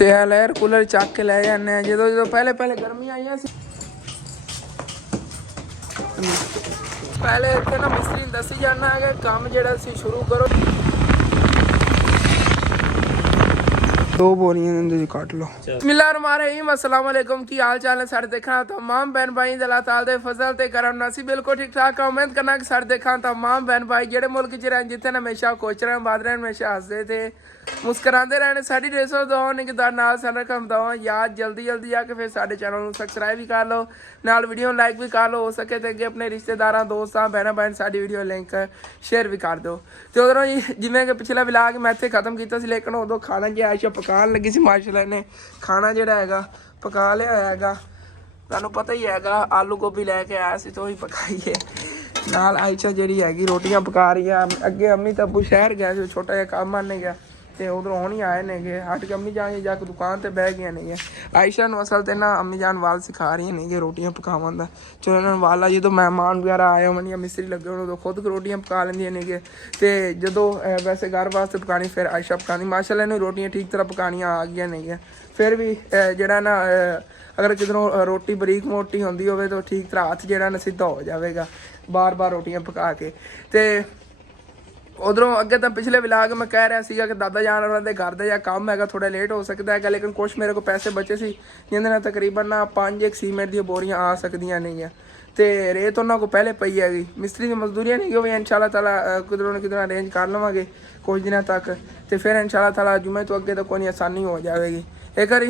ਤੇ ਇਹ ਲਹਿਰ ਕੂਲਰ ਚੱਕ ਕੇ ਲੈ ਜਾਂਦੇ ਆ। ਜਦੋਂ ਪਹਿਲੇ ਗਰਮੀਆਂ ਆਈਆਂ ਸੀ, ਪਹਿਲੇ ਇੱਥੇ ਨਾ ਮਿਸਤਰੀ ਨੂੰ ਦੱਸੀ ਜਾਣਾ ਹੈ ਕਿ ਕੰਮ ਜਿਹੜਾ ਸੀ ਸ਼ੁਰੂ ਕਰੋ। 2 बोरियां जी काट लो। बिस्मिल्लाहिर्रहमानिर्रहीम, अस्सलाम वालेकुम। की हाल चाल है सारे देखा तमाम बहन भाई अल्लाह ताला दे फजल ते करम नासी बिल्कुल ठीक ठाक। उम्मीद करना कि सारे देखा तमाम बहन भाई जेड़े मुल्क च रहन जिथे हमेशा खुश रहन बाद रहन हमेशा हंसते थे मुस्कुराते रहने। साडी रेसो दुआ निगदार नाल सन रकम दुआ याद जल्दी जाके फिर साडे चैनल नूं सबसक्राइब भी कर लो, नाल वीडियो लाइक भी कर लो, हो सके तो अगे अपने रिश्तेदारां दोस्तां बहना बहन साडी वीडियो लिंक शेयर भी कर दो। तो उधरों जिवें कि पिछला व्लॉग मैं इत्थे खत्म कीता सी, लेकिन उदों खाना जी आयशा पकान लगी सी। माशाअल्लाह ने खाना जिहड़ा हैगा पका लिया हैगा, तुहानूं पता ही हैगा। आलू गोभी लैके आया सी तो ही पकाईए। नाल आयशा जिहड़ी हैगी रोटियां पका रही है। अगे अम्मी तो अबू शहर गया सी, छोटा जिहा काम आने गया ते उधरों हुण ही आए नेगे। हट के अम्मी जान जाके दुकान ते बह गए नेगे। आयशा नूं असल ते ना अम्मी जान वाल सिखा रही नेगे रोटियां पकावन दा। चलो इन्हां नूं वाल जो मेहमान वगैरह आए होण या मिस्त्री लगे होण उदों खुद रोटियां पका लैंदियां नेगे। ते जदों वैसे घर वास्ते पकानी फिर आयशा पकानी। माशाअल्लाह इन्हूं रोटियां ठीक तरह पकानियां आ गईयां नेगियां। फिर भी जिहड़ा ना अगर किधरों रोटी बरीक मोटी होंदी होवे तो ठीक तरह हत्थ जिहड़ा ना सीधा हो जाएगा बार बार रोटियां पका के। ते उधरों अगे तो पिछले व्लॉग में कह रहा सीगा कि दादा जान होरां दे घर दा जिहा काम हैगा थोड़ा लेट हो सकता है, लेकिन कुछ मेरे को पैसे बचे सी जिंदे नाल तकरीबन ना 5 सीमेंट दी बोरियां आ सकदियां नहीं है। ते रेत उन्हां को पहले पई हैगी, मिस्त्री दी मजदूरियां नहीं होई इंशाल्लाह ताला किधरों ना किधरों अरेंज कर लवांगे कुछ दिनों तक। ते फिर इंशाल्लाह ताला जुमे तो अगे तो कोई आसानी हो जाएगी। एक बारी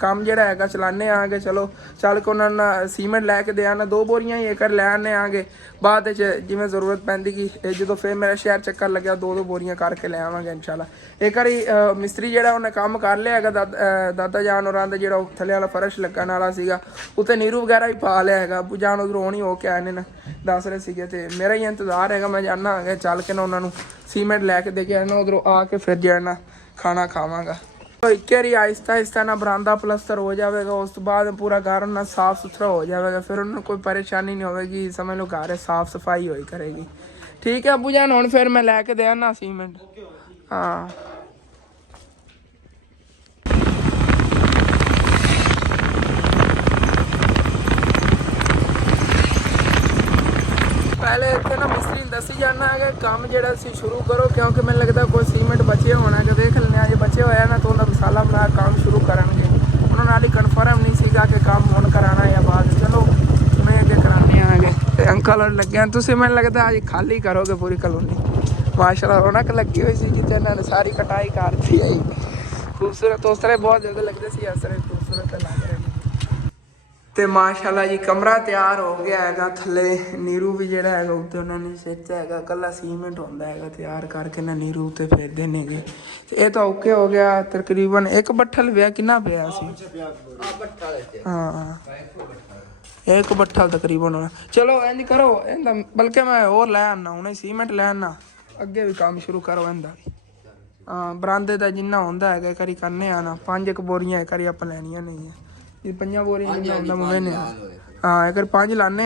काम जिहड़ा हैगा चलाने आगे, चलो चल के उन्होंने सीमेंट लैके दे आना। 2 बोरियां ही एक बार लै आने आगे, बाद जिवें जरूरत पैंदी कि जो फिर मेरा शहर चक्कर लग्या 2 बोरियां करके ले आवांगे इंशाल्लाह। एक बारी मिस्त्री जिहड़ा उन्हें काम कर लिया हैगा दादा जान होरां दा जिहड़ा थल्ले वाला फर्श लगन वाला सीगा उत्ते नीरू वगैरह भी पा लिया हैगा। अबू जान उधरों होनी होके आए ने दस रहे सीगे ते मेरा ही इंतजार हैगा। मैं जाना है चल के ना उन्होंने सीमेंट लैके दे के आना, उधरों आके फिर जो है ना खाना खावांगा। तो एक बारी आहिस्ता आहिस्ता ना बरामदा प्लस्तर हो जाएगा, उस तो बाद पूरा घर ना साफ सुथरा हो जाएगा। फिर उन्हें कोई परेशानी नहीं होगी, समझ लो घर साफ सफाई होई करेगी। ठीक है अबू जान, हुण फिर मैं लैके दे आना सीमेंट। हाँ पहले इतने ना मिस्त्री दसी जाना है कि काम जो शुरू करो, क्योंकि मैंने लगता कोई सीमेंट बचे होना कि देख लें जो बचे हुए ना तो उन्हें मसाला बना काम शुरू करेंगे। उन्होंने हाली कन्फर्म नहीं सीगा कि काम हुण कराना या बाद। चलो मैं अगे कराने आगे। तो अंकल और लगे हैं तुम, मैंने लगता अज खाली करोगे पूरी कॉलोनी। माशाल्लाह रौनक लगी हुई सी जितने इन्होंने सारी कटाई कर दी आई। खूबसूरत उस तरह बहुत ज़्यादा लगते सी, इस तरह खूबसूरत लग रहे। तो माशाल्लाह जी कमरा तैयार हो गया है। थले नीरू भी जोड़ा है उत्ते उन्होंने सोचा है कला सीमेंट होंदा है तैयार करके ना नीरू उत्ते फेर देने गए। तो यह तो ओके हो गया तकरीबन। एक बट्ठल पिया कितना पिया सी? हाँ एक बट्ठल तकरीबन होना। चलो इंज करो इंदा, बल्कि मैं और लै आना उन्हें सीमेंट लै आना, अगे भी काम शुरू करो इंदा भी। हाँ बरांदे का जिन्ना होंदा है एक बारी करने आना। 5 बोरियां एक बारी आपां लैनियां नहीं है। 5 बोरियां जिन्ना होंदा मुंगने। हाँ एक 5 लाने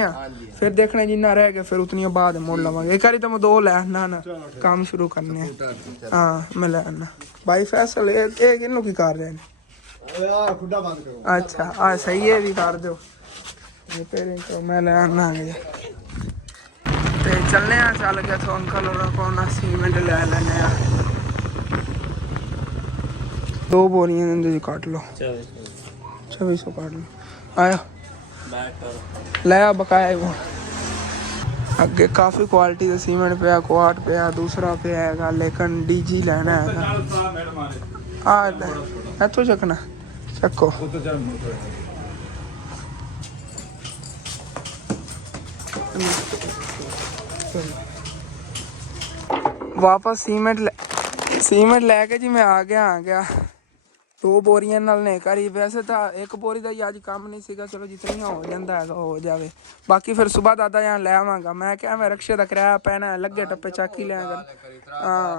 फिर देखने जिन्ना रह गया फिर उतनी बाद मोड़ लवांगे। एक बारी तो मैं 2 लै आना ना काम शुरू करने। हाँ मैं लै आना। भाई फैसल ये किनू की कर रहे हैं? अच्छा हाँ सही है भी कर दो तो मैं लै आना आगे। तो चलने चल गया तो अंकल को ना सीमेंट लै लेने 2 बोरियां काट लो। 2400 काट लो। आया लै बकाया वो अगे काफ़ी क्वालिटी का सीमेंट पे क्वाट पे दूसरा पे है, लेकिन डीजी लेना है। इतों चकना चको। वापस सीमेंट लैके जी मैं आ गया 2 बोरियां नाल ने करी। वैसे तो 1 बोरी का ही अज काम नहीं सीगा, चलो जितनी हो जाता है हो जाए। बाकी फिर सुबह दादा यहाँ ले आवांगा। मैं क्या मैं रक्शे का किराया पैना लगे टप्पे चक ही लिया। हाँ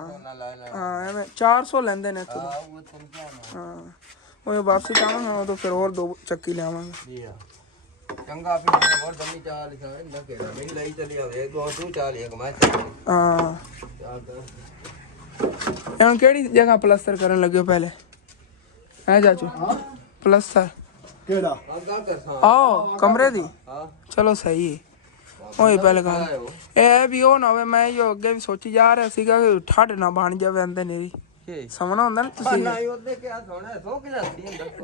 हाँ 400 लेंदे ने इत्थों। हाँ वो वापसी आवांगा तो फिर और 2 चक्की ले आवांगा। हाँ केड़ी जगह प्लस्तर करन लगे हो पहले? है चाचू प्लस्तर केड़ा आओ कमरे दी चलो सही है ओए पहले कहा ए भी हो ना होवे मैं यो अगे भी सोची जा रहा सीगा कि ठंड ना बन जावे अंदर नेरी समना ਹੁੰਦਾ ਨਾ ਤੁਸੀਂ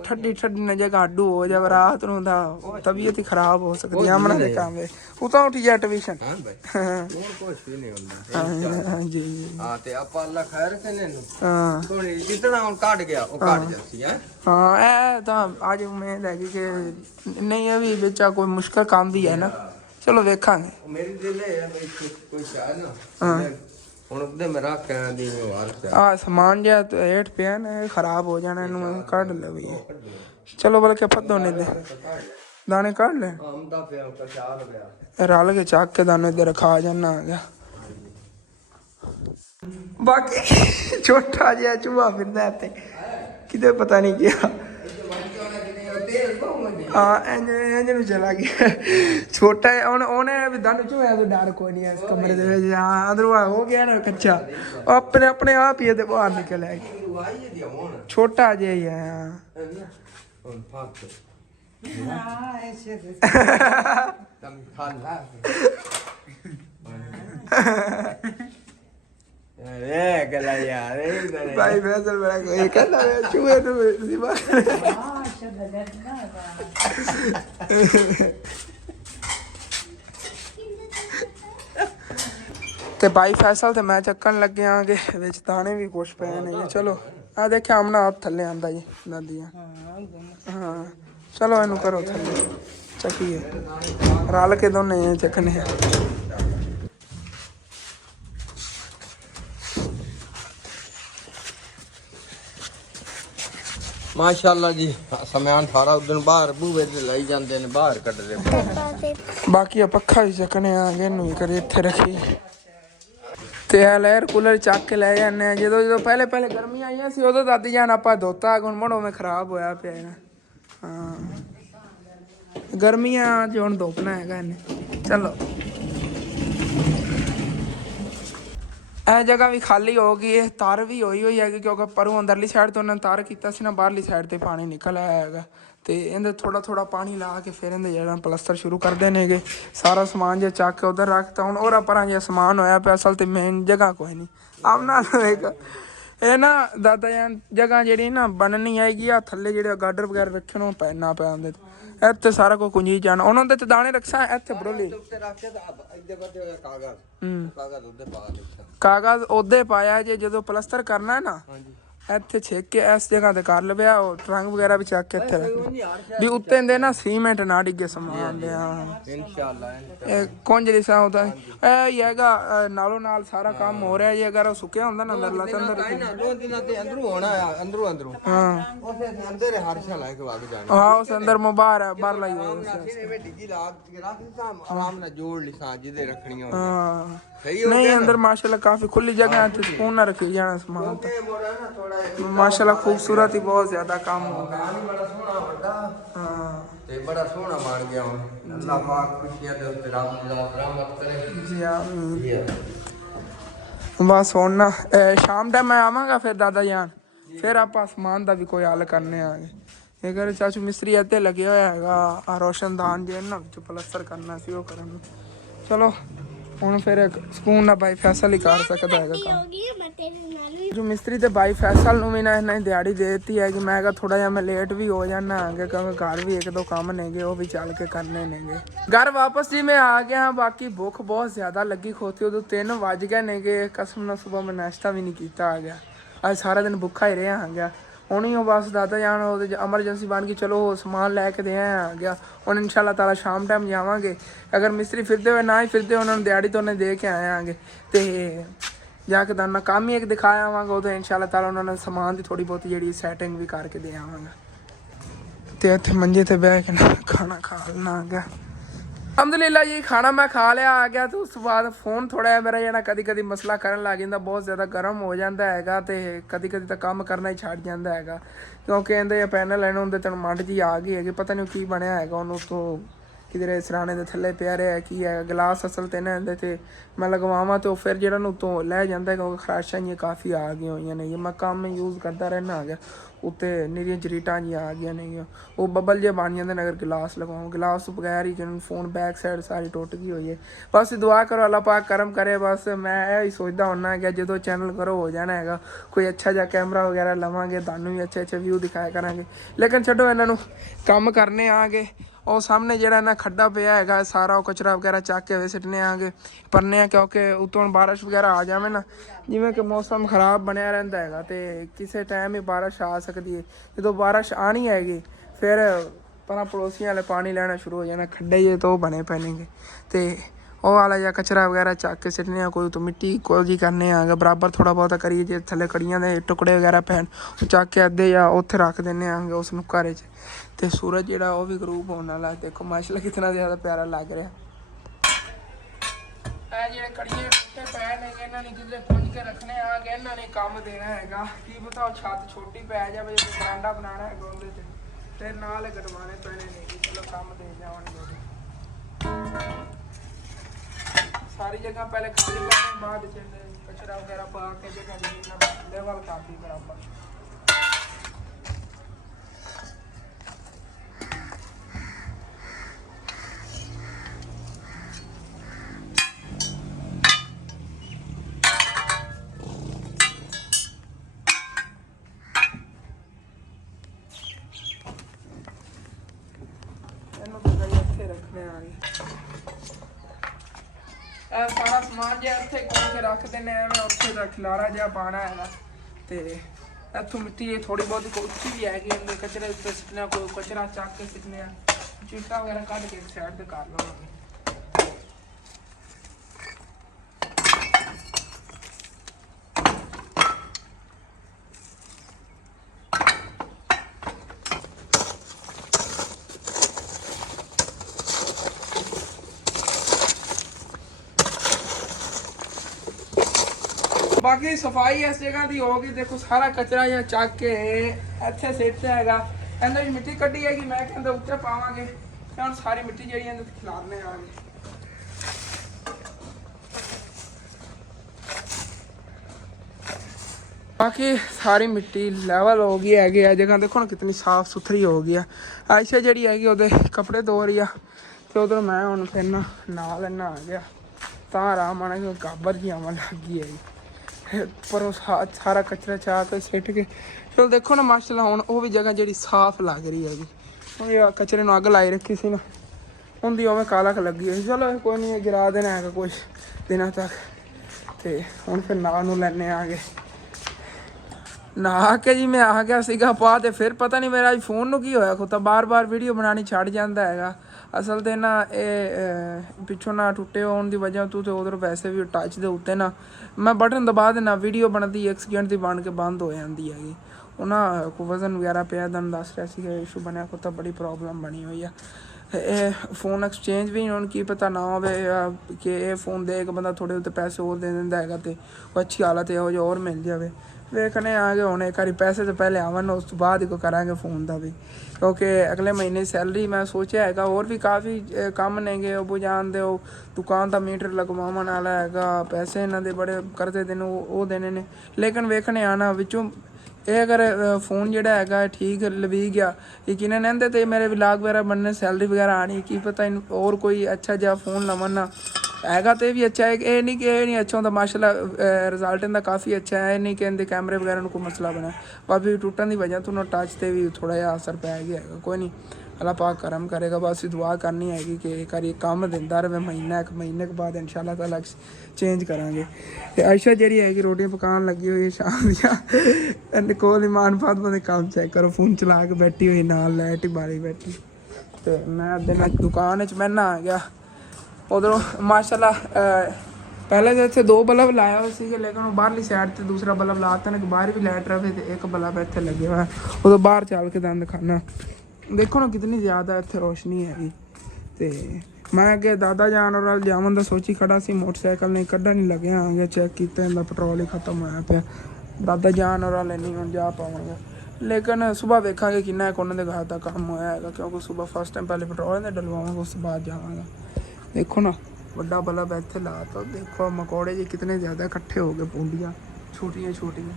ਠੱਡੀ ਠੱਡੀ ਨਾ ਜਗ੍ਹਾ ਅੱਡੂ ਹੋ ਜਾਵੇ ਰਾਤ ਨੂੰ ਦਾ ਤਬੀਅਤ ਹੀ ਖਰਾਬ ਹੋ ਸਕਦੀ ਆਮਣਾ ਦੇ ਕੰਮ ਉਹ ਤਾਂ ਉੱਠ ਜਾ ਟਿਊਸ਼ਨ ਹਾਂ ਭਾਈ ਹੋਰ ਕੁਝ ਵੀ ਨਹੀਂ ਹੁੰਦਾ ਹਾਂ ਜੀ ਹਾਂ ਤੇ ਆਪਾਂ ਅੱਲਾ ਖੈਰ ਕਰੇ ਨੂੰ ਹਾਂ ਥੋੜੀ ਜਿੱਤਣਾ ਹੁਣ ਕੱਢ ਗਿਆ ਉਹ ਕੱਢ ਜਾਂਦੀ ਹੈ ਹਾਂ ਇਹ ਤਾਂ ਅੱਜ ਉਮੀਦ ਹੈ ਕਿ ਨਹੀਂ ਇਹ ਵੀ ਵਿੱਚ ਕੋਈ ਮੁਸ਼ਕਲ ਕੰਮ ਵੀ ਹੈ ਨਾ ਚਲੋ ਵੇਖਾਂਗੇ ਮੇਰੀ ਦਿਲ ਹੈ ਬਈ ਕੋਈ ਸ਼ਾਇਦ ਨਾ ਹਾਂ ਹੁਣ ਉਹਦੇ ਮੈਂ ਰੱਖ ਕੇ ਦੀ ਵਿਵਹਾਰ ਆ ਸਮਾਨ ਜਿਹਾ ਹੇਠ ਪਿਆ ਨਾ ਇਹ ਖਰਾਬ ਹੋ ਜਾਣਾ ਇਹਨੂੰ ਕੱਢ ਲੈ ਵੀ ਚਲੋ ਬਲਕਿ ਫੱਦੋ ਨੇ ਦੇ ਦਾਣੇ ਕੱਢ ਲੈ ਆਮਦਾ ਪਿਆ ਕਚਾਲ ਗਿਆ ਰਲ ਕੇ ਚੱਕ ਕੇ ਦਾਣੇ ਇੱਧਰ ਰਖਾ ਜਾਣਾ ਆ ਗਿਆ ਬਾਕੀ ਛੋਟਾ ਜਿਹਾ ਚੂਹਾ ਫਿਰਦਾ ਇੱਥੇ ਕਿਤੇ ਪਤਾ ਨਹੀਂ ਗਿਆ ਇੰਜ ਨੂੰ ਚਲਾ ਗਿਆ ਛੋਟਾ ਉਹਨੇ ਵੀ ਦੰਦ ਚੂਹਿਆ ਤੋਂ ਡਰ ਕੋਈ ਨਹੀਂ ਇਸ ਕਮਰੇ ਦੇ ਵਿੱਚ ਹਾਂ ਅੰਦਰੋਂ ਹੋ ਗਿਆ ਨਾ ਕੱਚਾ ਉਹ ਆਪਣੇ ਆਪ ਹੀ ਇਹਦੇ ਬਾਹਰ ਨਿਕਲ ਆਇਆ ਛੋਟਾ ਜਿਹਾ ਹੀ ਹੈ भाई फैसल बड़ा कोई कहता है चूहे तो ਤੇ ਭਾਈ ਫੈਸਲ ਤੇ ਮੈਂ ਚੱਕਣ ਲੱਗਿਆ ਆਗੇ ਵਿੱਚ ਦਾਣੇ ਵੀ ਕੁਛ ਪਏ ਨੇ ਚਲੋ ਆ ਦੇਖਿਆ ਆਮਣਾ ਆਪ ਥੱਲੇ ਆਂਦਾ ਜੀ ਦਾਦੀਆਂ ਹਾਂ ਚਲੋ ਇਹਨੂੰ ਕਰੋ ਥੱਲੇ ਚੱਕੀਏ ਰਲ ਕੇ ਦੋਨੇ ਚੱਕਨੇ माशाल्लाह जी समान सारा उधर बाहर बूहे ते लाई जांदे ने बाहर कड्डदे बाकी पक्खा भी चकने आ गए नु करे इत्थे रखी ते एयर कूलर चक के ले जाने जो पहले गर्मी आईयां सी उदो दादी जान आपा धोता हुण मोड़ो में खराब होया पिया हां गर्मियां च हुण धोपना हैगा इन्ने चलो ਇਹ ਜਗ੍ਹਾ ਵੀ ਖਾਲੀ ਹੋ ਗਈ ਹੈ ਤਾਰ ਵੀ ਹੋਈ ਹੈਗੀ ਕਿਉਂਕਿ ਪਰੋਂ ਅੰਦਰਲੀ ਸਾਈਡ ਤੋਂ ਉਹਨਾਂ ਤਾਰ ਕੀਤਾ ਸੀ ਨਾ ਬਾਹਰਲੀ ਸਾਈਡ ਤੇ ਪਾਣੀ ਨਿਕਲ ਆਇਆ ਹੈਗਾ ਤੇ ਇਹਦੇ ਥੋੜਾ ਪਾਣੀ ਲਾ ਕੇ ਫਿਰ ਇਹਦੇ ਜਿਹੜਾ ਪਲਸਤਰ ਸ਼ੁਰੂ ਕਰਦੇ ਨੇਗੇ ਸਾਰਾ ਸਮਾਨ ਜੇ ਚੱਕ ਕੇ ਉਧਰ ਰੱਖਤਾ ਹੁਣ ਉਹਰਾ ਪਰਾਂ ਜੇ ਸਮਾਨ ਹੋਇਆ ਪਿਆ ਅਸਲ ਤੇ ਮੇਨ ਜਗ੍ਹਾ ਕੋਈ ਨਹੀਂ ਆਮਨਾ ਇੱਕ ਇਹ ਨਾ ਦਾਦਾ ਜਾਨ ਜਗ੍ਹਾ ਜਿਹੜੀ ਨਾ ਬਣਨੀ ਹੈਗੀ ਆ ਥੱਲੇ ਜਿਹੜੇ ਗਾਡਰ ਵਗੈਰਾ ਰੱਖਣ ਨੂੰ ਪੈਣਾ ਪਿਆ ਹੁੰਦੇ ਇੱਥੇ ਸਾਰਾ ਕੁਝ ਕੁੰਜੀ ਜਾਣਾ ਉਹਨਾਂ ਦੇ ਤੇ ਦਾਣੇ ਰੱਖਾਂ ਇੱਥੇ ਬਰੋਲੀ ਕਾਗਜ਼ ਉਹਦੇ ਪਾਇਆ ਜੇ ਜਦੋਂ ਪਲਸਤਰ ਕਰਨਾ ਹੈ ਨਾ ਇੱਥੇ ਛੇਕ ਕੇ ਇਸ ਜਗ੍ਹਾ ਤੇ ਕਰ ਲਵਿਆ ਉਹ ਟਰੰਕ ਵਗੈਰਾ ਵੀ ਚੱਕ ਕੇ ਇੱਥੇ ਰੱਖ ਵੀ ਉੱਤੇ ਦੇ ਨਾ ਸੀਮੈਂਟ ਨਾ ਡਿੱਗੇ ਸਮਾਨ ਦੇ ਹਾਂ ਇਨਸ਼ਾਅੱਲਾ ਇਹ ਕੁੰਜ ਲਿਸਾ ਹੁੰਦਾ ਇਹ ਹੀ ਹੈਗਾ ਨਾਲੋਂ ਨਾਲ ਸਾਰਾ ਕੰਮ ਹੋ ਰਿਹਾ ਜੇ ਅਗਰ ਉਹ ਸੁੱਕਿਆ ਹੁੰਦਾ ਨਾ ਅੰਦਰ ਦੋ ਦਿਨਾਂ ਤੇ ਅੰਦਰੋਂ ਹੋਣਾ ਅੰਦਰੋਂ ਹਾਂ ਉਸੇ ਅੰਦਰ ਹਰਸ਼ਾ ਲੈ ਕੇ ਵਗ ਜਾਣਾ ਹਾਂ ਉਸ ਅੰਦਰ ਮੁਬਾਰ ਬਾਹਰ ਲਾਈ ਹੋਈ ਡਿੱਗੀ ਲਾ ਕੇ ਰੱਖ ਲਿਸਾ ਆਰਾਮ ਨਾਲ ਜੋੜ ਲਿਸਾ ਜਿਹਦੇ ਰੱਖਣੀਆਂ ਹਾਂ ਸਹੀ ਹੋ ਨਹੀਂ ਅੰਦਰ ਮਾਸ਼ਾਅੱਲਾ ਕਾਫੀ ਖੁੱਲੀ ਜਗ੍ਹਾ ਹੈ ਤੇ ਸਕੂਨ ਨਾਲ ਰੱਖੀ ਜਾਣਾ ਸਮਾਨ माशाल्लाह खूबसूरत ही बहुत ज्यादा काम हो गया बड़ा सोहना बड़ा हां ते बड़ा सोहना बन गया अल्लाह पाक खुशियां दे उत्ते रहमत करे जी आमीन बस हुन ना शाम टाइम मैं आवांगा फिर दादा जान फिर आप आसमान दा भी कोई हल करने आगे अगर चाचू मिस्त्री इत्ते लगे होया हैगा रोशनदान जे ना विच प्लास्टर करना सी ओ करन चलो ਹੁਣ ਫਿਰ ਸਕੂਨ ਨਾਲ ਬਾਈ ਫੈਸਲ ਹੀ ਕਰ ਸਕਦਾ ਹੈਗਾ ਕੰਮ ਜੋ ਮਿਸਤਰੀ ਤੇ ਬਾਈ ਫੈਸਲ ਨੂੰ ਵੀ ਨਾ ਇਹਨਾਂ ਦਿਹਾੜੀ ਦੇ ਦਿੱਤੀ ਹੈ ਕਿ ਮੈਂ ਕਿਹਾ ਥੋੜਾ ਜਿਹਾ ਮੈਂ ਲੇਟ ਵੀ ਹੋ ਜਾਣਾ ਆਗੇ ਕਿਉਂਕਿ ਘਰ ਵੀ ਇੱਕ ਦੋ ਕੰਮ ਨੇਗੇ ਉਹ ਵੀ ਚੱਲ ਕੇ ਕਰਨੇ ਨੇਗੇ ਘਰ ਵਾਪਸ ਜੀ ਮੈਂ ਆ ਗਿਆ ਬਾਕੀ ਭੁੱਖ ਬਹੁਤ ਜ਼ਿਆਦਾ ਲੱਗੀ ਖੋਤੀ ਉਦੋਂ 3 ਵਜ ਗਏ ਨੇਗੇ ਕਸਮ ਨਾਲ ਸਵੇਰ ਮੈਂ ਨਾਸ਼ਤਾ ਵੀ ਨਹੀਂ ਕੀਤਾ ਆ ਗਿਆ ਅੱਜ ਸਾਰਾ ਦਿਨ ਭੁੱਖਾ ਹੀ ਰਿਹਾ ਆ ਗਿਆ ਹੁਣ ਹੀ ਉਹ ਬਸ ਦਾਦਾ ਜਾਨ ਉਹਦੇ ਐਮਰਜੈਂਸੀ ਬਣ ਗਈ ਚਲੋ ਸਮਾਨ ਲੈ ਕੇ ਦੇ ਆਇਆ ਆ ਗਿਆ ਹੁਣ ਇਨਸ਼ਾਅੱਲਾ ਤਾਲਾ ਸ਼ਾਮ ਟਾਈਮ ਜਾਵਾਂਗੇ ਅਗਰ ਮਿਸਤਰੀ ਫਿਰਦੇ ਹੋਏ ਨਾ ਹੀ ਫਿਰਦੇ ਉਹਨਾਂ ਨੂੰ ਦਿਹਾੜੀ ਤੋਂ ਉਹਨੇ ਦੇ ਕੇ ਆਵਾਂਗੇ ਤੇ ਜਾ ਕੇ ਦਾਨਾ ਕੰਮ ਹੀ ਇੱਕ ਦਿਖਾਇਆ ਆਵਾਂਗਾ ਉਦੋਂ ਇਨਸ਼ਾਅੱਲਾ ਤਾਲਾ ਉਹਨਾਂ ਨੂੰ ਸਮਾਨ ਦੀ ਥੋੜੀ ਬਹੁਤੀ ਜਿਹੜੀ ਸੈਟਿੰਗ ਵੀ ਕਰਕੇ ਦੇ ਆਵਾਂਗਾ ਤੇ ਇੱਥੇ ਮੰਜੇ ਤੇ ਬਹਿ ਕੇ ਨਾ ਖਾਣਾ ਖਾ ਲੈਣਾ ਆ ਗਿਆ अलहमदुलिल्लाह जी खाना मैं खा लिया आ गया तो उस बाद फोन थोड़ा जिहा मेरा ਜਿਹੜਾ ਕਦੀ ਮਸਲਾ ਕਰਨ ਲੱਗ ਜਾਂਦਾ ਬਹੁਤ ਜ਼ਿਆਦਾ ਗਰਮ ਹੋ ਜਾਂਦਾ ਹੈਗਾ ਤੇ ਕਦੀ ਤਾਂ ਕੰਮ ਕਰਨਾ ਹੀ ਛੱਡ ਜਾਂਦਾ ਹੈਗਾ ਕਿਉਂਕਿ ਇਹਦੇ ਪੈਨਲ ਲੈਣ ਹੁੰਦੇ ਤੈਨੂੰ ਮੰਡ ਜੀ ਆ ਗਈ ਹੈਗੀ ਪਤਾ ਨਹੀਂ ਕੀ ਬਣਿਆ ਹੈਗਾ ਉਹਨੂੰ ਤੋਂ ਕਿਧਰੇ ਸਰਾਣੇ ਦੇ ਥੱਲੇ ਪਿਆ ਰਿਹਾ ਕੀ ਹੈ ਗਲਾਸ ਅਸਲ ਤੇ ਨਾ ਇਹਦੇ ਤੇ ਮੈਂ ਲਗਵਾਵਾਂ ਤੇ ਉਹ ਫਿਰ ਜਿਹੜਾ ਨੂੰ ਤੋਂ ਲੈ ਜਾਂਦਾ ਕਿਉਂਕਿ ਖਰਾਸ਼ਾਂ ਜਿਹੀਆਂ ਕਾਫੀ ਆ ਗਈਆਂ ਹੋਈਆਂ ਨੇ ਮੈਂ ਕੰਮ ਯੂਜ਼ ਕਰਦਾ ਰਹਿਣਾ ਆ ਗਿਆ ਉੱਤੇ ਨਿਰੀਆਂ ਜਰੀਟਾਂ ਜਿਹੀਆਂ ਆ ਗਈਆਂ ਨੇ ਉਹ ਬੱਬਲ ਜਿਹੇ ਬਣ ਜਾਂਦੇ ਨੇ ਅਗਰ ਗਿਲਾਸ ਲਗਵਾਓ ਗਿਲਾਸ ਤੋਂ ਬਗੈਰ ਹੀ ਜਿਹਨੂੰ ਫੋਨ ਬੈਕ ਸਾਈਡ ਸਾਰੀ ਟੁੱਟ ਗਈ ਹੋਈ ਹੈ ਬਸ ਦੁਆ ਕਰੋ ਅੱਲਾ ਪਾਕ ਕਰਮ ਕਰੇ ਬਸ ਮੈਂ ਇਹ ਹੀ ਸੋਚਦਾ ਹੁੰਦਾ ਕਿ ਜਦੋਂ ਚੈਨਲ ਕਰੋ ਹੋ ਜਾਣਾ ਹੈਗਾ ਕੋਈ ਅੱਛਾ ਜਿਹਾ ਕੈਮਰਾ ਵਗੈਰਾ ਲਵਾਂਗੇ ਤੁਹਾਨੂੰ ਵੀ ਅੱਛੇ ਵਿਊ ਦਿਖਾਇਆ ਕਰਾਂਗੇ ਲੇਕਿਨ ਛੱਡੋ ਇਹਨਾਂ ਨੂੰ ਕੰਮ ਕਰਨੇ ਆਗੇ ਉਹ ਸਾਹਮਣੇ ਜਿਹੜਾ ਨਾ ਖੱਡਾ ਪਿਆ ਹੈਗਾ ਸਾਰਾ ਉਹ ਕਚਰਾ ਵਗੈਰਾ ਚੱਕ ਕੇ ਵੇ ਸਿੱਟਨੇ ਆਗੇ ਪਰਨੇ ਆ ਕਿਉਂਕਿ ਉਤੋਂ ਬਾਰਿਸ਼ ਵਗੈਰਾ ਆ ਜਾਵੇ ਨਾ ਜਿਵੇਂ ਕਿ ਮੌਸਮ ਖਰਾਬ ਬਣਿਆ ਰਹਿੰਦਾ ਹੈਗਾ ਤੇ ਕਿਸੇ ਟਾਈਮ ਹੀ ਬਾਰਿਸ਼ ਆ ਸਕਦੀ ਹੈ ਜਦੋਂ ਬਾਰਿਸ਼ ਆਣੀ ਹੈਗੀ ਫਿਰ ਪਰਾਂ ਪੜੋਸੀਆਂ ਵਾਲੇ ਪਾਣੀ ਲੈਣਾ ਸ਼ੁਰੂ ਹੋ ਜਾਣਾ ਖੱਡੇ ਜੇ ਤੋਂ ਬਣੇ ਪੈਣਗੇ ਤੇ ਉਹ ਵਾਲਾ ਜਿਹਾ ਕਚਰਾ ਵਗੈਰਾ ਚੱਕ ਕੇ ਸਿੱਟਨੇ ਆ ਕੋਈ ਤੋਂ ਮਿੱਟੀ ਕੋਲਜੀ ਕਰਨੇ ਆਗਾ ਬਰਾਬਰ ਥੋੜਾ ਬਹੁਤਾ ਕਰੀਏ ਜੇ ਥੱਲੇ ਕੜੀਆਂ ਦੇ ਟੁਕੜੇ ਵਗੈਰਾ ਪੈਣ ਉਹ ਚੱਕ ਕੇ ਅੱਧੇ ਜਾਂ ਉੱਥੇ ਰੱਖ ਦਿੰਦੇ ਆਂਗੇ ਉਸ ਨੂੰ ਘਰੇ 'ਚ ਤੇ ਸੂਰਜ ਜਿਹੜਾ ਉਹ ਵੀ ਗਰੂਪ ਹੋਣ ਵਾਲਾ ਦੇਖੋ ਮਾਸ਼ਾਅੱਲਾ ਕਿਤਨਾ ਜ਼ਿਆਦਾ ਪਿਆਰਾ ਲੱਗ ਰਿਹਾ ਇਹ ਜਿਹੜੇ ਕੜੀਏ ਟੁੱਟੇ ਪੈ ਨੇ ਇਹਨਾਂ ਨੇ ਕਿਧਰੇ ਪੁੰਝ ਕੇ ਰੱਖਣੇ ਆਗੇ ਇਹਨਾਂ ਨੇ ਕੰਮ ਦੇਣਾ ਹੈਗਾ ਕੀ ਪਤਾ ਉਹ ਛੱਤ ਛੋਟੀ ਪੈ ਜਾਵੇ ਜਦੋਂ ਬਰਾਂਡਾ ਬਣਾਉਣਾ ਹੈਗਾ ਉਹਦੇ ਤੇ ਨਾਲ ਕਟਵਾਣੇ ਪੈਣੇ ਨੇ ਚਲੋ ਕੰਮ ਦੇ ਜਾਣਗੇ सारी जगह पहले खाली करने बाद कचरा वगैरह पा के जगह लेवल काफ़ी बराबर रखने आ गए सारा समान जो इतने खोल के रख देने उत्थे का खिलारा जहा पाना है तो इतों मिट्टी थोड़ी बहुत उच्ची भी हैगी अंदर कचरे उत्ते सिटने कोई कचरा चक के सिटने चीटा वगैरह कट के साइड से कर लो बाकी सफाई इस जगह की होगी देखो सारा कचरा या चक के इतने सिटता है अंदर मिट्टी कड्डी हैगी मैं कहता उत्ते पावांगे हम सारी मिट्टी जी खिलारने आगे बाकी सारी मिट्टी लेवल हो गई हैगी जगह देखो ना कितनी साफ सुथरी हो गई है आयशा जी हैगी वो कपड़े धो रही है तो उधर मैं हूँ फिर ना लेना आ गया तो आराम आना गाबर जी आवन लग गई है पर सारा कचरा चाह के सिट के चलो देखो ना माशाल्लाह हुण वो भी जगह जी साफ लग रही हैगी कचरे में अग लाई रखी सी ना उनकी उवें कालक लगी हुई चलो कोई नहीं गिरा देना है कुछ दिनों तक तो हुण फिर ना नूं लैने आ गए नहा के जी मैं आ गया सीगा पा तो फिर पता नहीं मेरा फोन नूं की होया खुद बार बार वीडियो बनानी छड़ जाता है असल तो ना ये पिछों ना टुटे होने की वजह तो उधर वैसे भी टच के उत्ते ना मैं बटन दबा देना वीडियो बनती 1 सेकंड की बन के बंद हो जाती हैगी वो ना कोई वजन वगैरह पिया दिन दस रहा सी इशू बनया को तो बड़ी प्रॉब्लम बनी हुई है फोन एक्सचेंज भी हुण की पता ना हो कि ये फोन दे के बंदा थोड़े उत्ते पैसे और दे दिंदा हैगा ते अच्छी हालत है जो और मिल जाए वेखने आ गए हुण एक बारी पैसे तो पहले आवन उस तो बाद ही को करांगे फोन का भी क्योंकि अगले महीने सैलरी मैं सोचा है और भी काफ़ी काम नेगे बुझान दे दुकान का मीटर लगवावन वाला है पैसे इन्हों के बड़े करते दिन वो देने ने लेकिन वेखने आना विचों ये अगर फोन जोड़ा है ठीक लवी गया यकीनन इहदे ते मेरे व्लॉग वगैरह बनने सैलरी वगैरह आनी की पता और कोई अच्छा जहा फोन लवन ना हैगा तो भी अच्छा है ये नहीं कि ये नहीं अच्छा होता माशाल्लाह रिजल्ट इनका काफ़ी अच्छा है नहीं कि इनके कैमरे वगैरह में कोई मसला बना बाकी टुटन की वजह तो टच से भी थोड़ा जहा असर पै गया है कोई नहीं अल्लाह पाक करम करेगा बस दुआ करनी हैगी कि एक बारी काम दिंदा रहे महीने के बाद इंशाल्लाह ताला चेंज करांगे ते आयशा जी हैगी रोटियां पकान लगी हुई है शाम दियां निकोल ईमान फातमा दे काम चेक करो फोन चला के बैठी हुई नाल लाइट बारी बैठी तो मैं दिन दुकान च बहना आ गया उधरों माशाल्लाह पहले तो इतने 2 बल्ब लाया हुए थे लेकिन वो बाहरली साइड से दूसरा बल्ब लाता ना कि बाहर भी लाइट रहे तो एक बल्ब इतने लगे हुआ है उधर बाहर चल के दंद खाना देखो ना कितनी ज़्यादा इतने रोशनी हैगी तो मैं अगे दादा जान और जावन का सोची खड़ा सी मोटरसाइकिल नहीं कड्ढा नहीं लगे आ गया चेक किया पेट्रोल ही खत्म होया पे दादा जान और नहीं हम जा पावगा लेकिन सुबह वेखांगे किन्ना एक उन्होंने घर का काम होया है, क्योंकि सुबह फर्स्ट टाइम पहले पेट्रोल ने डलवावांगा, उस बाद जावांगा। देखो ना बड़ा बल्ब इत्थे लाता, देखो मकोड़े जी कितने ज़्यादा इकट्ठे हो गए, पूंडियाँ छोटियाँ छोटियाँ।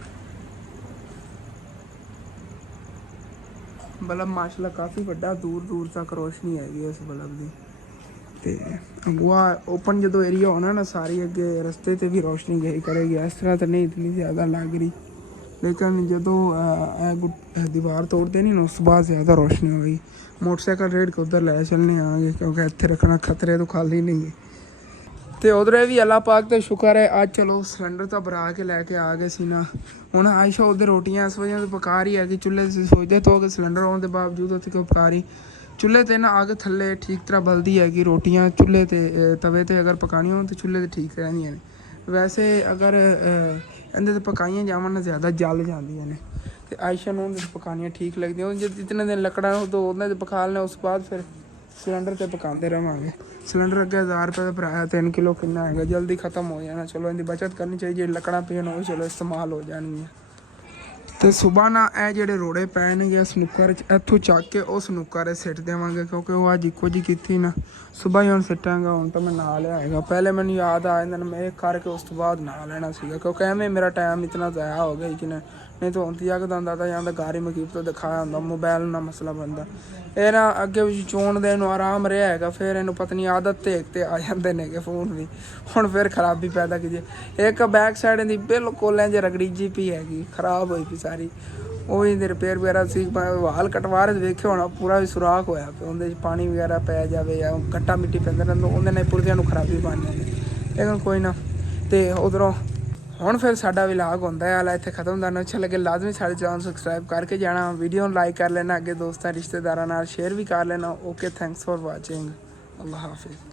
बल्ब माशाल्लाह काफ़ी बड़ा, दूर दूर तक रोशनी हैगी इस बल्ब की। तो अगुआ ओपन जो एरिया होना ना, सारी अगे रस्ते ते भी रोशनी गई करेगी, इस तरह तो नहीं इतनी ज़्यादा लग रही। लेकिन जो दीवार तोड़ते नहीं ना, उस बाद ज़्यादा रोशनी होगी। मोटरसाइकिल रेड के उधर ले चलने आगे, क्योंकि इत्थे रखना खतरे तो खाली नहीं है। तो उधर भी अल्लाह पाक तो शुक्र है, आज चलो सिलेंडर तो भरा के लैके आ गए सी ना। हुण आयशा उधर रोटियां इस वजह से पका रही है कि चूल्हे से सोचते तो कि सिलेंडर होने के बावजूद उत्थे क्यों पका रही। चूल्हे ते ना आग थल्ले ठीक तरह बलदी है कि रोटियां चूल्हे ते तवे ते अगर पकानी हो तो चूल्हे ते ठीक रहंदियां ने। वैसे अगर इहदे ते पकाइयां जावन ना ज़्यादा जल जांदियां ने। ते आयशा नूं ते पकानियां ठीक लगदियां, जो जितने दिन लकड़ा हो तो उन्हें पका लेना, उस बाद फिर सिलेंडर ते पकाते रहेंगे। सिलेंडर अगे 1000 रुपये का भराया, 3 किलो कितना है, जल्दी ख़त्म हो जाना। चलो इनकी बचत करनी चाहिए, लकड़ा पेन हो चलो इस्तेमाल हो जानी है। तो सुबह ना ये जोड़े रोड़े पैणगे स्नूकर इतों चक के उस स्नूकर सिट देवांगे, क्योंकि वह अज इको जी की ना। सुबह ही हम सिटांगा, हूँ तो मैं नहा लिया। पहले मैंने याद आ जाता मैं एक करके उस तो बाद नहा लेना सीगा, क्योंकि एवं मेरा टाइम इतना ज़ाया हो गया कि नहीं तो उनती जगदा होंदा था, या गाड़ी मकीब तो दिखाया होंदा, मोबाइल ना मसला बनता। ये ना अगे चोन देन आराम रहा है, फिर इन्हू पता नहीं आदत ते आ जाते ने फोन भी हुण फिर खराबी पैदा की। एक बैक साइड की बिल्कुल इंज रगड़ीजी पी हैगी, खराब हुई पी सारी। वो भी रिपेयर वगैरह सी, वाल कटवा रहे वेखे होना पूरा भी सुराख होया पे, उहदे पानी वगैरह पै जाए या गट्टा मिट्टी पैंदा रहिंदा, उहदे पुरजियां नूं खराबी बन जाती। लेकिन कोई ना। तो उधरों हुण फिर साडा व्लॉग होंदा है हाल इत्थे खत्म करना। अच्छा लगे लाजमी साडे चैनल सबसक्राइब करके जाना, वीडियो लाइक कर लेना, अगे दोस्तां रिश्तेदारां नाल शेयर भी कर लेना। Okay, thanks for watching. अल्लाह हाफिज़।